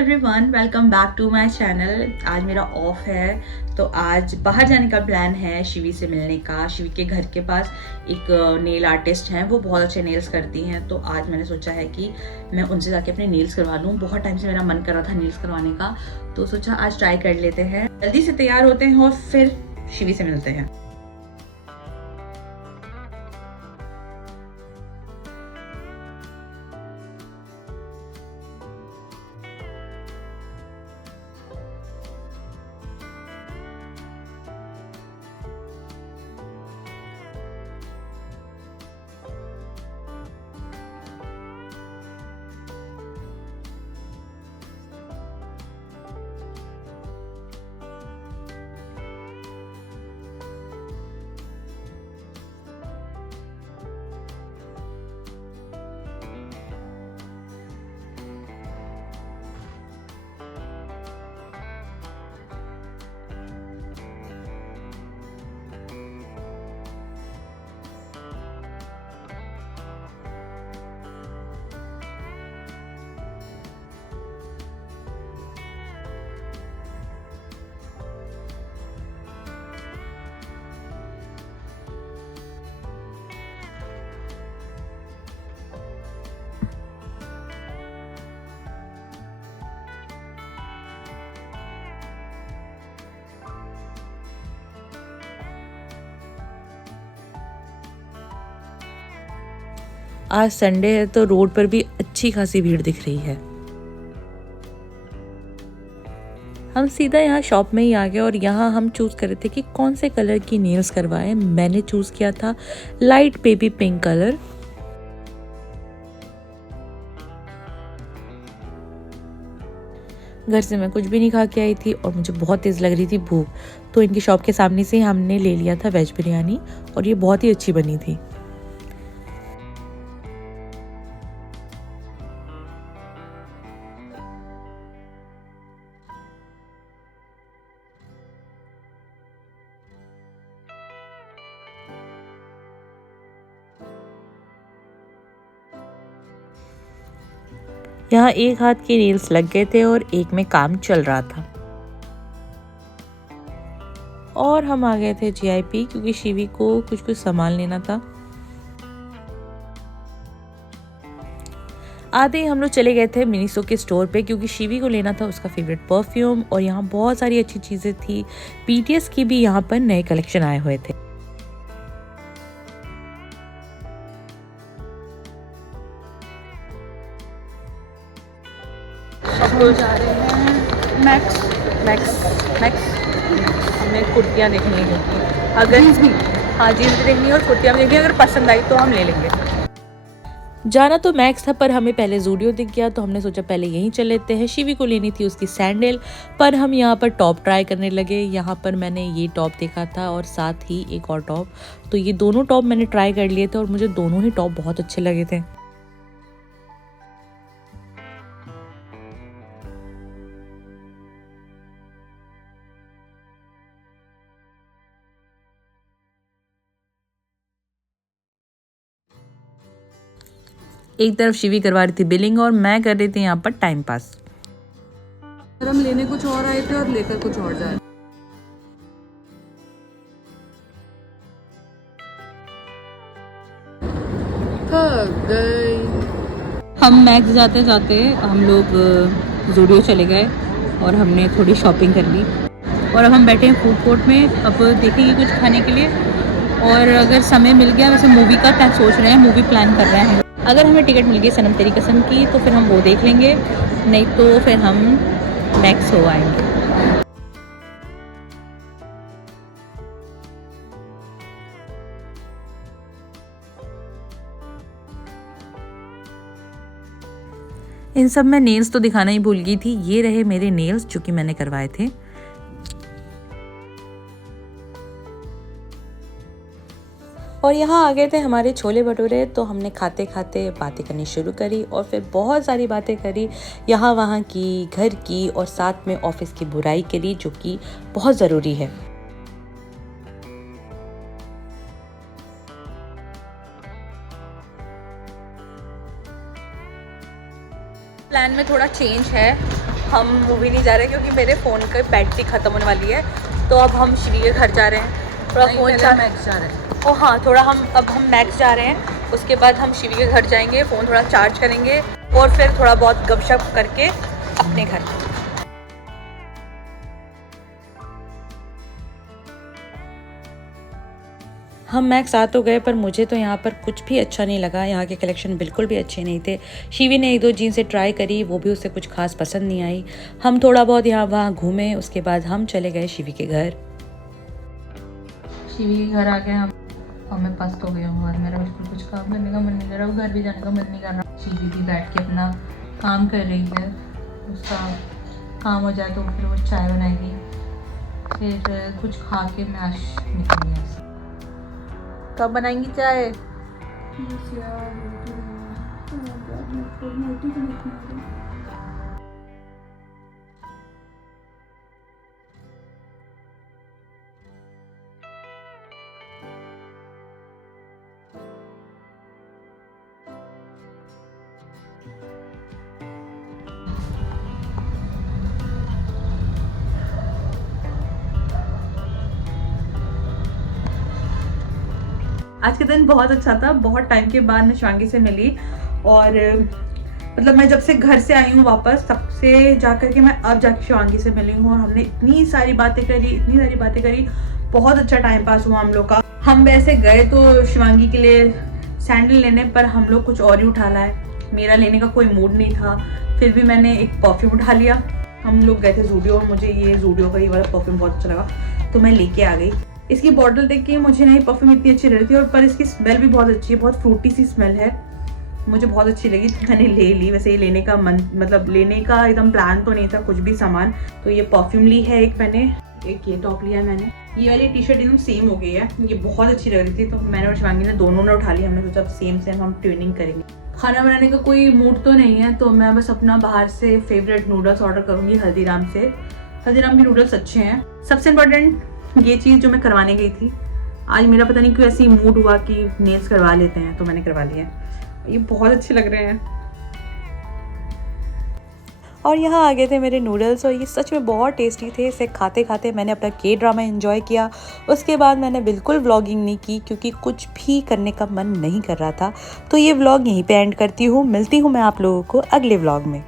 Everyone, welcome back to my channel. आज मेरा of है तो आज बाहर जाने का प्लान है शिवी से मिलने का। शिवी के घर के पास एक नेल आर्टिस्ट हैं, वो बहुत अच्छे नेल्स करती हैं। तो आज मैंने सोचा है कि मैं उनसे जाके अपने नेल्स करवा लूँ। बहुत टाइम से मेरा मन कर रहा था नेल्स करवाने का, तो सोचा आज ट्राई कर लेते हैं। जल्दी से तैयार होते हैं और फिर शिवी से मिलते हैं। आज संडे है तो रोड पर भी अच्छी खासी भीड़ दिख रही है। हम सीधा यहाँ शॉप में ही आ गए और यहाँ हम चूज़ कर रहे थे कि कौन से कलर की नेल्स करवाएं। मैंने चूज़ किया था लाइट बेबी पिंक कलर। घर से मैं कुछ भी नहीं खा के आई थी और मुझे बहुत तेज़ लग रही थी भूख, तो इनकी शॉप के सामने से हमने ले लिया था वेज बिरयानी और ये बहुत ही अच्छी बनी थी। यहाँ एक हाथ के नेल्स लग गए थे और एक में काम चल रहा था और हम आ गए थे जीआईपी क्योंकि शिवी को कुछ सामान लेना था। आते ही हम लोग चले गए थे मिनीसो के स्टोर पे क्योंकि शिवी को लेना था उसका फेवरेट परफ्यूम और यहाँ बहुत सारी अच्छी चीज़ें थी। बीटीएस की भी यहाँ पर नए कलेक्शन आए हुए थे। अब लोग जा रहे हैं मैक्स मैक्स मैक्स। हमें कुर्तियाँ देखनी है, अगर जीन्स भी देखनी है और कुर्तियाँ भी देखनी है। अगर पसंद आई तो हम ले लेंगे। जाना तो मैक्स था पर हमें पहले ज़ूडियो दिख गया तो हमने सोचा पहले यहीं चल लेते हैं। शिवी को लेनी थी उसकी सैंडल, पर हम यहाँ पर टॉप ट्राई करने लगे। यहाँ पर मैंने ये टॉप देखा था और साथ ही एक और टॉप, तो ये दोनों टॉप मैंने ट्राई कर लिए थे और मुझे दोनों ही टॉप बहुत अच्छे लगे थे। एक तरफ शिवी करवा रही थी बिलिंग और मैं कर रही थी यहाँ पर टाइम पास। हम लेने कुछ और आए थे और लेकर कुछ और जा रहे। थक गई। हम मैक्स जाते जाते हम लोग ज़ूडियो चले गए और हमने थोड़ी शॉपिंग कर ली और अब हम बैठे हैं फूड कोर्ट में। अब देखेंगे कुछ खाने के लिए और अगर समय मिल गया, वैसे मूवी का क्या सोच रहे हैं, मूवी प्लान कर रहे हैं। अगर हमें टिकट मिल गई सनम तेरी कसम की तो फिर हम वो देख लेंगे, नहीं तो फिर हम मैक्स हो आएंगे। इन सब में नेल्स तो दिखाना ही भूल गई थी। ये रहे मेरे नेल्स जो कि मैंने करवाए थे। और यहाँ आ गए थे हमारे छोले भटूरे, तो हमने खाते खाते बातें करनी शुरू करी और फिर बहुत सारी बातें करी, यहाँ वहाँ की, घर की और साथ में ऑफिस की बुराई करी जो कि बहुत ज़रूरी है। प्लान में थोड़ा चेंज है। हम मूवी नहीं जा रहे क्योंकि मेरे फ़ोन की बैटरी ख़त्म होने वाली है। तो अब हम श्री के घर जा रहे हैं, थोड़ा फ़ोन मैक्स जा रहे हैं। ओ हाँ, थोड़ा हम मैक्स जा रहे हैं। उसके बाद हम शिवी के घर जाएंगे, फ़ोन थोड़ा चार्ज करेंगे और फिर थोड़ा बहुत गपशप करके अपने घर। हम मैक्स आ तो गए पर मुझे तो यहाँ पर कुछ भी अच्छा नहीं लगा। यहाँ के कलेक्शन बिल्कुल भी अच्छे नहीं थे। शिवी ने 1-2 जीन्सें ट्राई करी, वो भी उसे कुछ खास पसंद नहीं आई। हम थोड़ा बहुत यहाँ वहाँ घूमे, उसके बाद हम चले गए शिवी के घर। शिवी के घर आ गए हम, और मैं पस्त हो गई हूँ और मेरा बिल्कुल कुछ काम करने का मन नहीं कर रहा, घर भी जाने का मन नहीं कर रहा। शिवी भी बैठ के अपना काम कर रही है, उसका काम हो जाए तो फिर वो चाय बनाएगी, फिर कुछ खा के मैं आज निकली यहाँ से। कब बनाएंगी चाय? आज के दिन बहुत अच्छा था, बहुत टाइम के बाद मैं शिवांगी से मिली और मतलब मैं जब से घर से आई हूँ वापस, तब से जाकर के मैं अब जाके शिवांगी से मिली हूँ और हमने इतनी सारी बातें करी, बहुत अच्छा टाइम पास हुआ हम लोग का। हम वैसे गए तो शिवांगी के लिए सैंडल लेने, पर हम लोग कुछ और ही उठा लाए। मेरा लेने का कोई मूड नहीं था, फिर भी मैंने एक परफ्यूम उठा लिया। हम लोग गए थे ज़ूडियो और मुझे ये ज़ूडियो का ये वाला परफ्यूम बहुत अच्छा लगा तो मैं लेके आ गई। इसकी बॉटल देख के मुझे नहीं परफ्यूम इतनी अच्छी लग रही थी, और पर इसकी स्मेल भी बहुत अच्छी है, बहुत फ्रूटी सी स्मेल है, मुझे बहुत अच्छी लगी तो मैंने ले ली। वैसे ये लेने का मतलब लेने का एकदम प्लान तो नहीं था कुछ भी सामान। तो ये परफ्यूम ली है एक मैंने, एक ये टॉप लिया है मैंने। ये वाली टी शर्ट एकदम सेम हो गई है, ये बहुत अच्छी लग रही थी तो मैंने और शिवांगी ने दोनों ने उठा लिया। हमने सोचा सेम हम ट्यूनिंग करेंगे। खाना बनाने का कोई मूड तो नहीं है तो मैं बस अपना बाहर से फेवरेट नूडल्स ऑर्डर करूँगी हल्दीराम से। हल्दीराम के नूडल्स अच्छे हैं। सबसे इम्पोर्टेंट ये चीज़ जो मैं करवाने गई थी, आज मेरा पता नहीं क्यों ऐसी मूड हुआ कि नेल्स करवा लेते हैं तो मैंने करवा लिया। ये बहुत अच्छे लग रहे हैं। और यहाँ आ गए थे मेरे नूडल्स और ये सच में बहुत टेस्टी थे। इसे खाते खाते मैंने अपना के ड्रामा एंजॉय किया। उसके बाद मैंने बिल्कुल व्लॉगिंग नहीं की क्योंकि कुछ भी करने का मन नहीं कर रहा था। तो ये व्लॉग यहीं पे एंड करती हूँ। मिलती हूँ मैं आप लोगों को अगले व्लॉग में।